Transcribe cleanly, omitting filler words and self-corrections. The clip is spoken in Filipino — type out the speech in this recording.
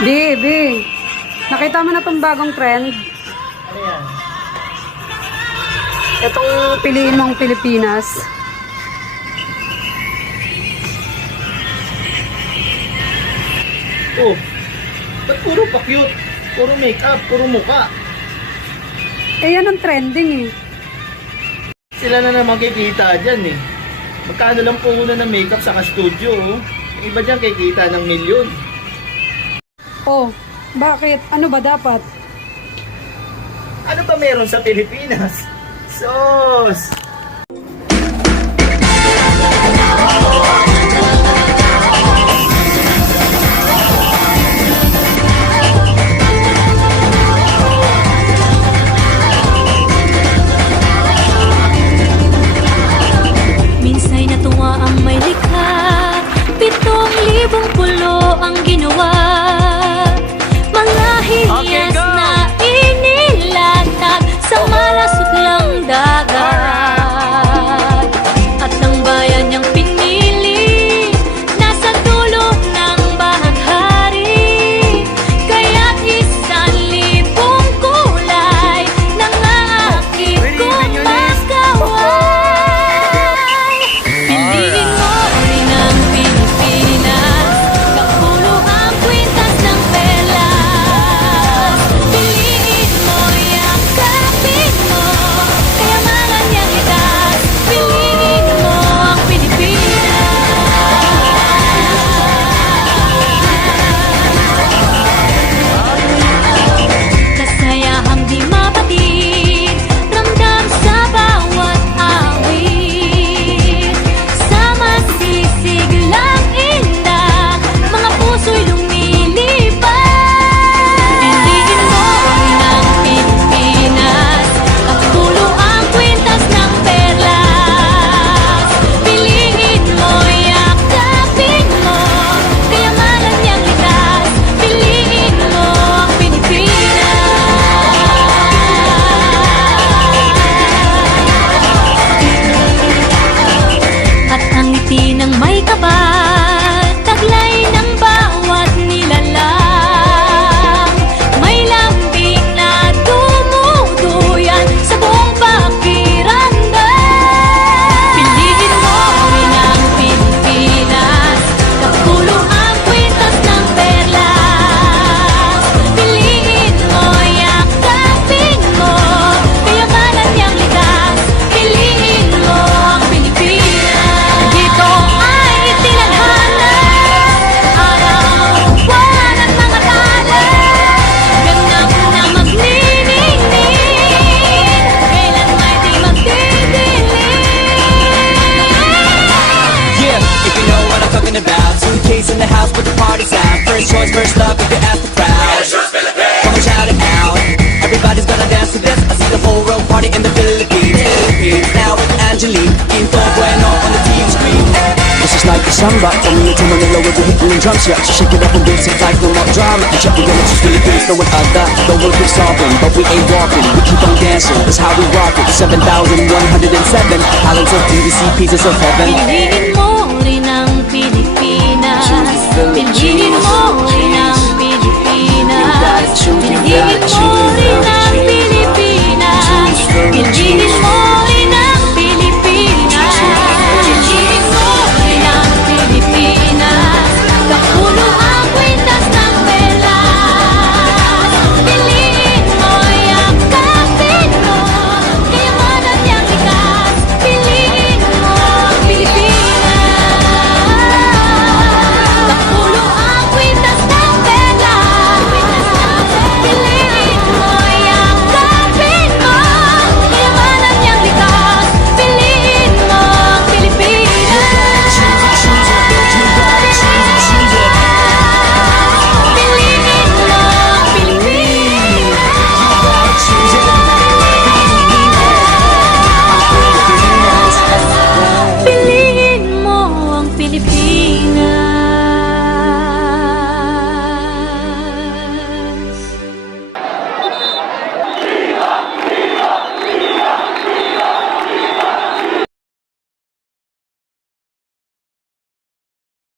Baby, nakita mo na tong bagong trend? Ano yan? Itong piliin mong Pilipinas. Oh, ba't puro pa-cute? Puro makeup, puro muka. Eh, yan ang trending eh. Sila na naman kikita dyan eh. Magkano lang po una ng makeup sa studio oh. Yung iba dyan kikita ng milyon. Oh, bakit? Ano ba dapat? Ano pa meron sa Pilipinas? Sos! Minsa'y natuwa ang may likha, 7,000 pulo ang ginawa. Mga hiyas na inilatag sa malasuklang dagat. At ang bayan niyang pinili, nasa dulo ng bahaghari. Kaya't 1,000 kulay ng aakit kong pagkaway. Piliin mo rin ang Pilipinas, kapuluhang kwintas ng perlas. Piliin mo, yakapin mo, kayamanan niyang litas. Piliin mo ang Pilipinas. Kasayahang di mapatid, ramdam sa bawat awit. Sa masisiglang indak, mga puso'y lumilipad. Piliin mo rin ang Pilipinas, kapuluang kwintas ng perlas. Piliin mo, yakapin mo, kayamanan niyang litas. Piliin mo ang Pilipinas. At ang ngiti ng may kapal, taglay ng bawat nilalang. May lambing na tumutuyan sa buong pakiramdam. Piliin mo rin ang Pilipinas, kapuluang kwintas ng perlas. Piliin mo, yakapin mo, kayamanan niyang litas. Piliin mo ang Pilipinas. Dito ay itinadhana, araw-buwan at mga tala. Ganap na magniningning, kailan may di magdidilim. Yeah, if you know what I'm talking about. Suitcase in the house, put the party's out. First choice, first love, if you ask the crowd. Come on, shout it out. Everybody's gonna dance to this. I see the whole world party in the Philippines. Now with Angelique, Info Bueno on the TV screen. This is like a samba. From here to Manila with the hitting and drums. Yeah, so shake it up and dance it like no more drama. And check the it's just Philippines, know what I got. The world keeps solving, but we ain't walking. We keep on dancing, that's how we rock it. 7,107 islands of beauty, pieces of heaven. Piliin mo rin ang Pilipinas. Piliin